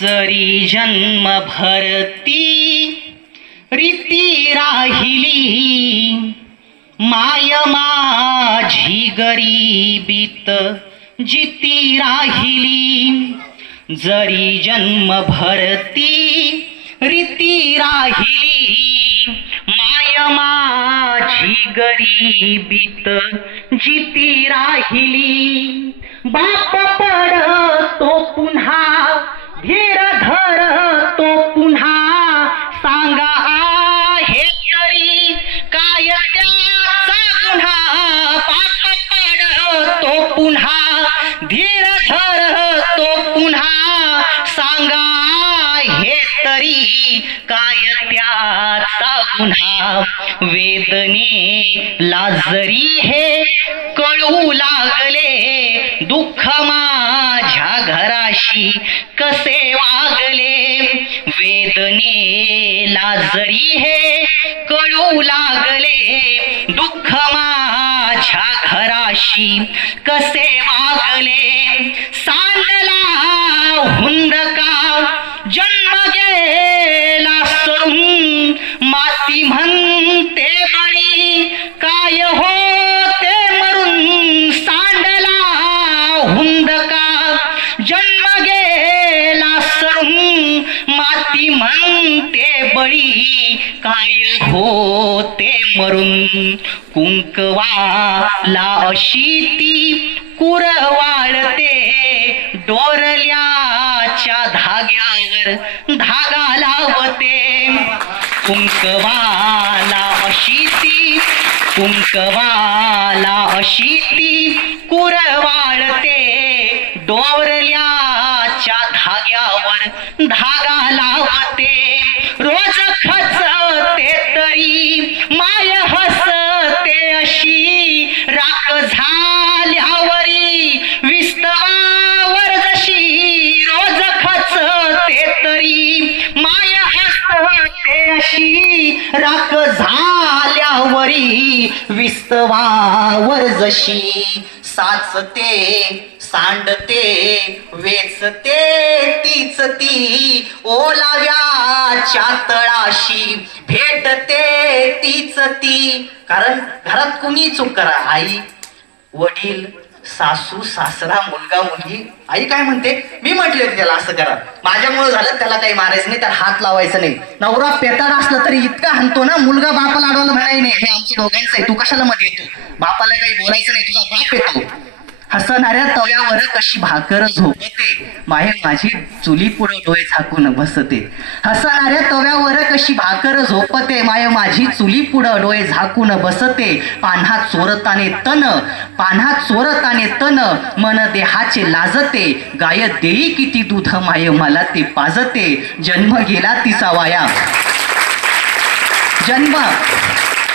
जरी जन्म भरती रीती राहिली माय माझी गरीबीत जिती राहिली. जरी जन्म भरती रीती राहिली माय माझी गरीबीत जिती राहिली. बाप पडतो पुन्हा पुन्हा धीर धर तो पुन्हा. सांगा हे तरी काय त्याचा गुन्हा? वेदने लाजरी हे कळू लागले. दुःख माझ्या घराशी कसे वागले? वेदने लाजरी हे घराशी कसे वागले? सांडला हुंदका जन्म गेला सरून माती म्हणते बळी, काय होते मरून? सांडला हुंदका जन्म गेला सरून माती म्हणते बळी, काय होते मरून कुंकवाला अशी ती कुरवाळते डोरल्याच्या धाग्यावर धागा लावते. कुंकवाला अशी ती कुंकवाला अशी ती झाल्यावरी विस्तवावर जशी साचते सांडते वेचते तीच ती. ओलाव्याच्या तळाशी भेटते तीच ती. कारण घरात कुणी चूक करा आई वडील सासू सासरा मुलगा मुलगी. आई काय म्हणते? मी म्हटले होते त्याला असं करा. माझ्यामुळे झालं त्याला काही मारायचं नाही त्याला हात लावायचं नाही. नवरा पेताड असला तरी इतका हनतो ना मुलगा बापाला अडवायला म्हणाय नाही. हे आमच्या दोघांचं आहे तू कशाला मध्ये येतो? बापाला काही बोलायचं नाही तुझा बाप येतो. हसणाऱ्या तव्यावर कशी भाकर झोपते? माहे माझी चुली पुढे डोळे झाकून बसते. हसणाऱ्या तव्यावर कशी भाकर झोपते? माय माझी चुली पुढे डोळे झाकून बसते. पान्हा चोरताने तन पान्हा चोरताने तन मन देहाचे लाजते. गाय देई किती दूध माय मला ते पाजते. जन्म गेला तिचा वाया. जन्म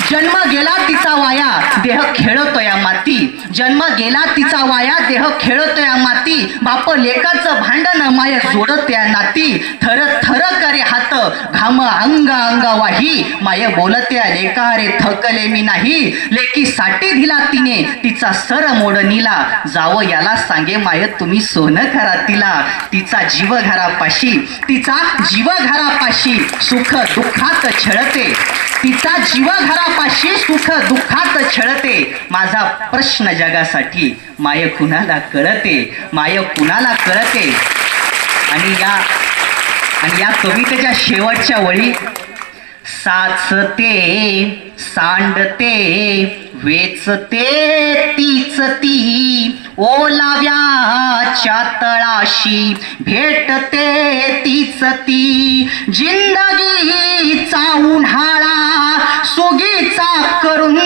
जन्म गेला तिचा वाया देह खेळतोया माती. जन्म गेला तिचा वाया देह खेळतोया माती. बाप लेकाचं भांडण माय जोडत्या नाती. थर थर करे हात घाम अंग अंग वाही. माय बोलत्या लेका रे थकले मी नाही. लेकी साठी दिला तिने तिचा सर मोड निला. जावं याला सांगे माय तुम्ही सोनं करा तिला. तिचा जीव घरापाशी तिचा जीव घरापाशी. सुख दुःखात छळते. तिचा जीव घरा दुःखात छळते. माझा प्रश्न जगासाठी माय कुणाला कळते? माय कुणाला कळते? आणि या आणि या कवितेच्या शेवटच्या वळी साचते सांडते वेचते तीच ती ओलाव्याच्या तळाशी भेटते तीच ती जिंदगीचा उन्हा Карл